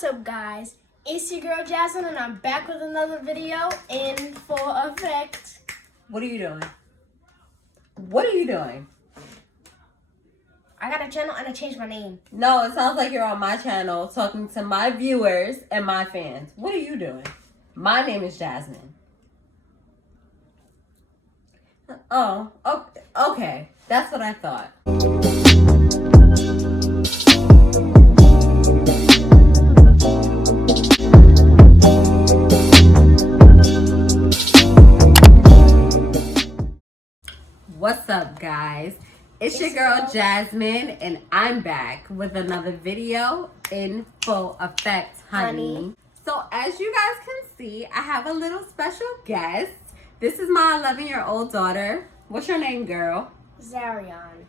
What's up, guys? It's your girl Jasmine, and I'm back with another video in full effect. What are you doing? What are you doing? I got a channel and I changed my name. No, it sounds like you're on my channel talking to my viewers and my fans. What are you doing? My name is Jasmine. Oh, okay. That's what I thought. What's up, guys? It's your girl Jasmine, and I'm back with another video in full effect, honey. So as you guys can see, I have a little special guest. This is my 11-year-old daughter. What's your name, girl? Zarion.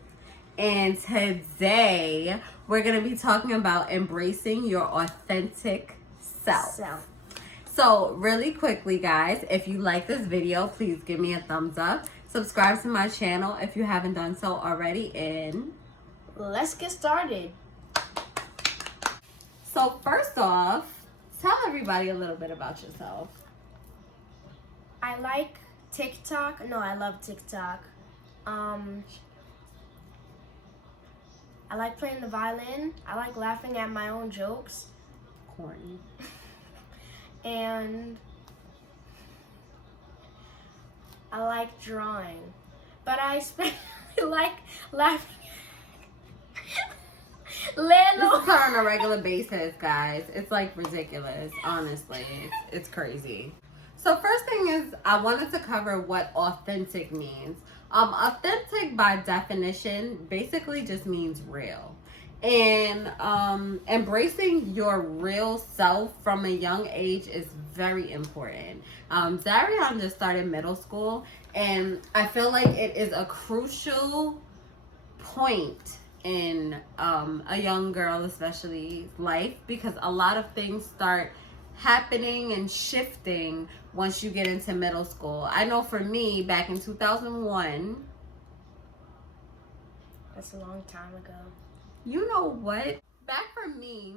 And today we're going to be talking about embracing your authentic self. So really quickly, guys, if you like this video, please give me a thumbs up. Subscribe to my channel if you haven't done so already. And let's get started. So first off, tell everybody a little bit about yourself. I like TikTok. No, I love TikTok. I like playing the violin. I like laughing at my own jokes. Corny. And I like drawing. But I especially like laughing This is her on a regular basis, guys. It's like ridiculous, honestly. It's crazy. So first thing is, I wanted to cover what authentic means. Authentic by definition basically just means real. And embracing your real self from a young age is very important. Zarion just started middle school, and I feel like it is a crucial point in a young girl, especially life, because a lot of things start happening and shifting once you get into middle school. I know for me, back in 2001, that's a long time ago. You know what? Back for me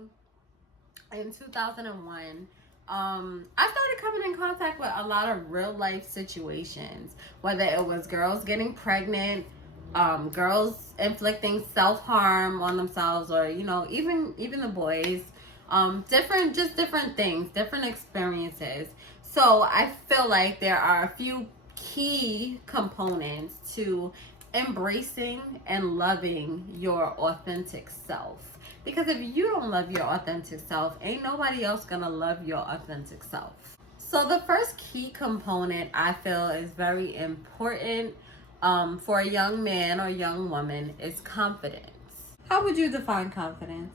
in 2001, I started coming in contact with a lot of real life situations, whether it was girls getting pregnant, girls inflicting self-harm on themselves, or even the boys, different things, different experiences. So I feel like there are a few key components to embracing and loving your authentic self, because if you don't love your authentic self, ain't nobody else gonna love your authentic self. So the first key component I feel is very important for a young man or young woman is confidence. How would you define confidence?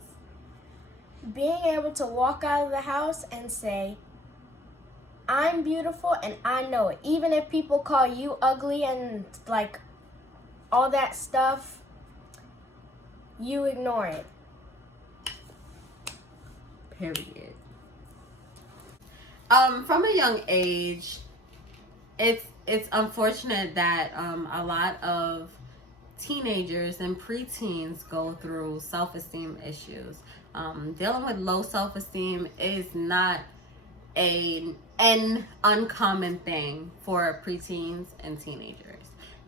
Being able to walk out of the house and say, I'm beautiful and I know it. Even if people call you ugly and like all that stuff, you ignore it. Period. From a young age, it's unfortunate that a lot of teenagers and preteens go through self-esteem issues. Dealing with low self-esteem is not an uncommon thing for preteens and teenagers.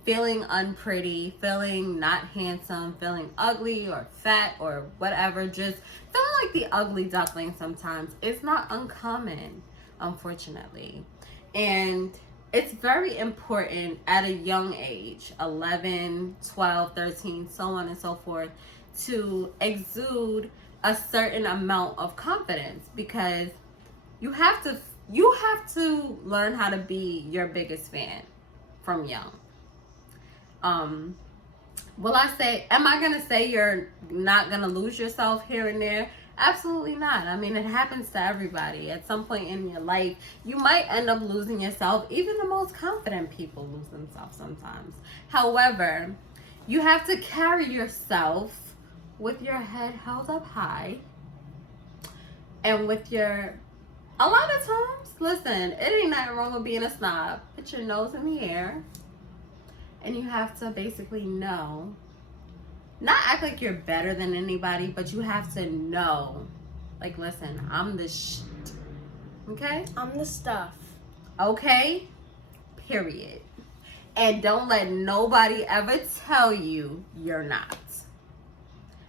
Feeling unpretty, feeling not handsome, feeling ugly or fat or whatever, just feeling like the ugly duckling sometimes, it's not uncommon, unfortunately. And it's very important at a young age, 11, 12, 13, so on and so forth, to exude a certain amount of confidence, because you have to learn how to be your biggest fan from young. Am I gonna say you're not gonna lose yourself here and there? Absolutely not. I mean, it happens to everybody. At some point in your life, you might end up losing yourself. Even the most confident people lose themselves sometimes. However, you have to carry yourself with your head held up high, and a lot of times, listen, it ain't nothing wrong with being a snob. Put your nose in the air, and you have to basically know, not act like you're better than anybody, but you have to know Like, listen, I'm the shit. Okay? I'm the stuff. Okay? Period. And don't let nobody ever tell you you're not.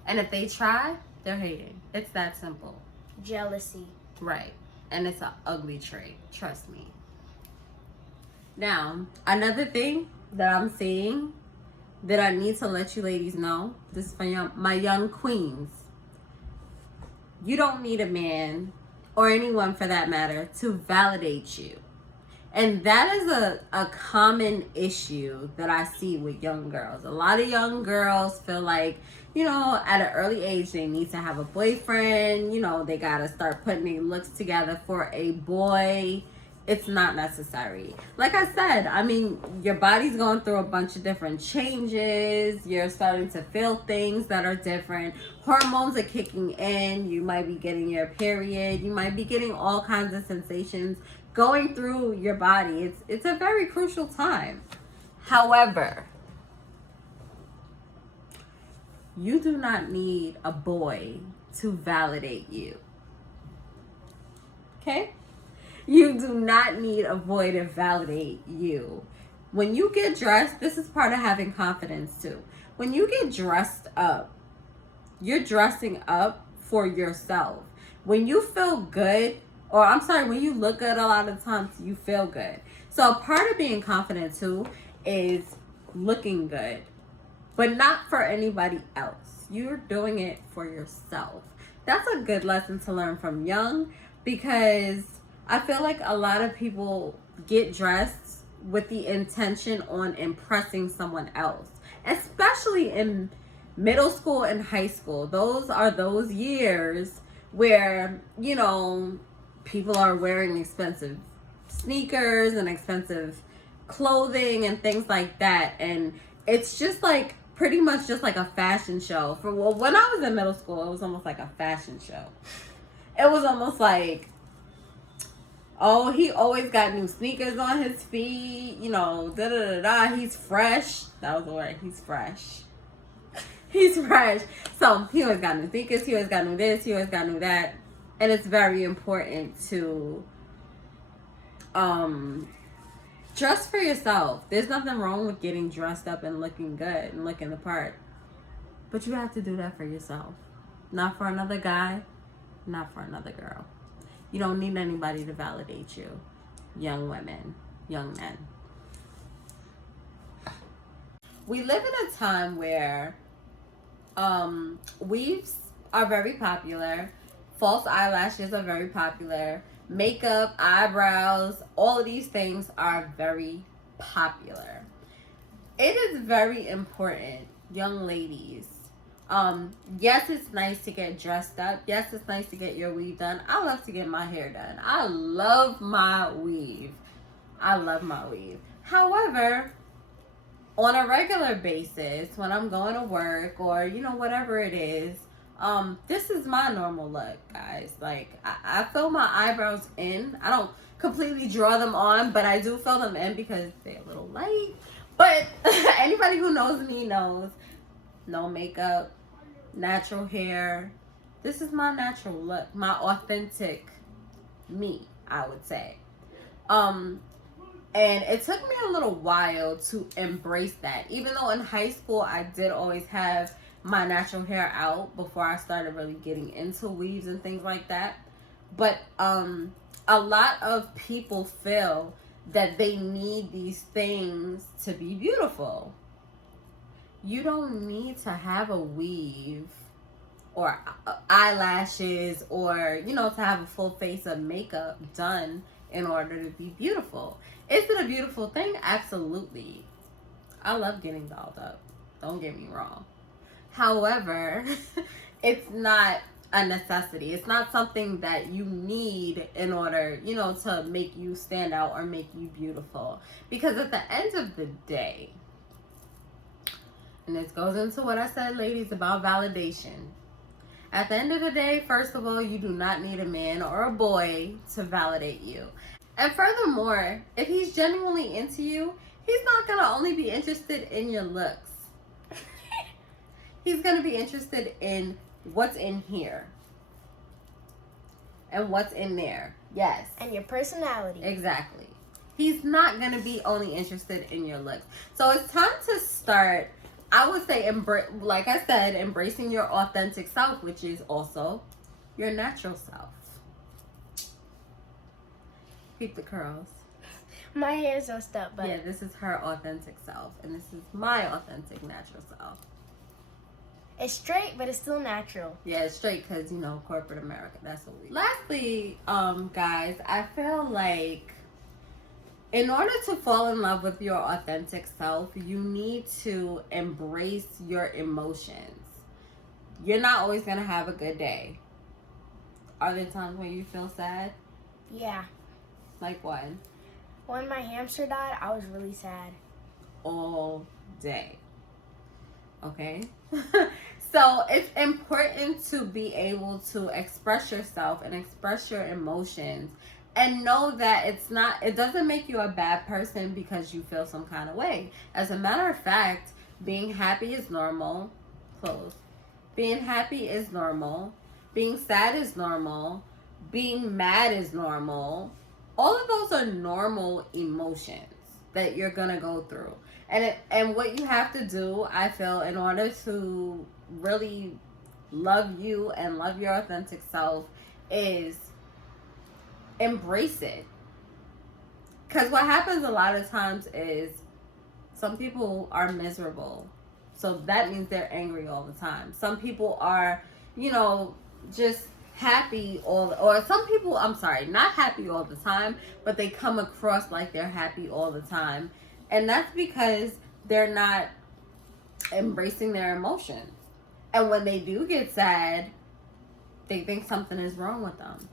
And if they try, they're hating. It's that simple. Jealousy. Right. And it's an ugly trait. Trust me. Now, another thing that I'm seeing that I need to let you ladies know, this is for my young queens. You don't need a man, or anyone for that matter, to validate you. And that is a common issue that I see with young girls. A lot of young girls feel like, you know, at an early age, they need to have a boyfriend. You know, they got to start putting their looks together for a boy. It's not necessary. Like I said, I mean, your body's going through a bunch of different changes. You're starting to feel things that are different. Hormones are kicking in. You might be getting your period. You might be getting all kinds of sensations going through your body. It's a very crucial time. However, you do not need a boy to validate you. Okay? You do not need a boy to validate you. When you get dressed, this is part of having confidence too. When you get dressed up, you're dressing up for yourself. When you feel good, or I'm sorry, when you look good, a lot of times you feel good. So part of being confident too is looking good, but not for anybody else. You're doing it for yourself. That's a good lesson to learn from young, because I feel like a lot of people get dressed with the intention on impressing someone else, especially in middle school and high school. Those are those years where, you know, people are wearing expensive sneakers and expensive clothing and things like that. And it's just like pretty much just like a fashion show. When I was in middle school, it was almost like a fashion show. It was almost like, oh, he always got new sneakers on his feet, you know, he's fresh. That was the word, he's fresh. He's fresh. So he always got new sneakers, he always got new this, he always got new that. And it's very important to dress for yourself. There's nothing wrong with getting dressed up and looking good and looking the part. But you have to do that for yourself. Not for another guy, not for another girl. You don't need anybody to validate you. Young women, young men. We live in a time where weaves are very popular. False eyelashes are very popular. Makeup, eyebrows, all of these things are very popular. It is very important, young ladies. Yes, it's nice to get dressed up. Yes, it's nice to get your weave done. I love to get my hair done. I love my weave. However, on a regular basis, when I'm going to work or, you know, whatever it is, this is my normal look, guys. Like, I fill my eyebrows in. I don't completely draw them on, but I do fill them in because they're a little light. But anybody who knows me knows, no makeup, natural hair. This is my natural look, my authentic me, I would say. And it took me a little while to embrace that. Even though in high school I did always have my natural hair out before I started really getting into weaves and things like that. But a lot of people feel that they need these things to be beautiful. You don't need to have a weave or eyelashes or, you know, to have a full face of makeup done in order to be beautiful. Is it a beautiful thing? Absolutely. I love getting dolled up. Don't get me wrong. However, it's not a necessity. It's not something that you need in order, you know, to make you stand out or make you beautiful. Because at the end of the day, and this goes into what I said, ladies, about validation. At the end of the day, first of all, you do not need a man or a boy to validate you. And furthermore, if he's genuinely into you, he's not going to only be interested in your looks. He's going to be interested in what's in here. and what's in there. Yes. And your personality. Exactly. He's not going to be only interested in your looks. So it's time to start, I would say, like I said, embracing your authentic self, which is also your natural self. Keep the curls. My hair's messed up, but yeah, this is her authentic self, and this is my authentic natural self. it's straight, but it's still natural. Yeah, it's straight because, you know, corporate America, that's what we... Lastly, guys, I feel like in order to fall in love with your authentic self, you need to embrace your emotions. You're not always going to have a good day. Are there times when you feel sad? Yeah. Like what? When my hamster died, I was really sad. All day. Okay? So it's important to be able to express yourself and express your emotions and know that it doesn't make you a bad person because you feel some kind of way. As a matter of fact, being happy is normal. Being happy is normal. Being sad is normal. Being mad is normal. All of those are normal emotions that you're gonna go through. And what you have to do, I feel, in order to really love you and love your authentic self is embrace it. Because what happens a lot of times is some people are miserable. So that means they're angry all the time. Some people are, you know, just happy or some people, I'm sorry, not happy all the time, but they come across like they're happy all the time. And that's because they're not embracing their emotions. And when they do get sad, they think something is wrong with them.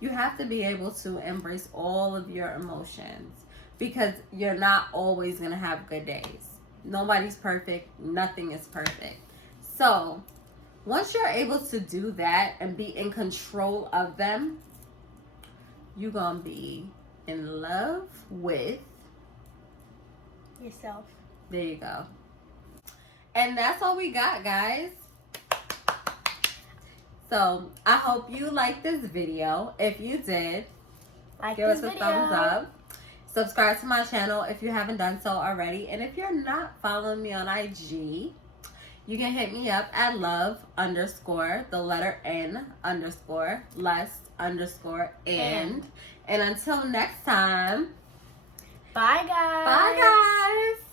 You have to be able to embrace all of your emotions because you're not always going to have good days. Nobody's perfect. Nothing is perfect. So once you're able to do that and be in control of them, you're going to be in love with yourself. There you go. And that's all we got, guys. So I hope you liked this video. If you did, give us a thumbs up. Subscribe to my channel if you haven't done so already. And if you're not following me on IG, you can hit me up at love_N_lust_and. And until next time, bye guys. Bye guys.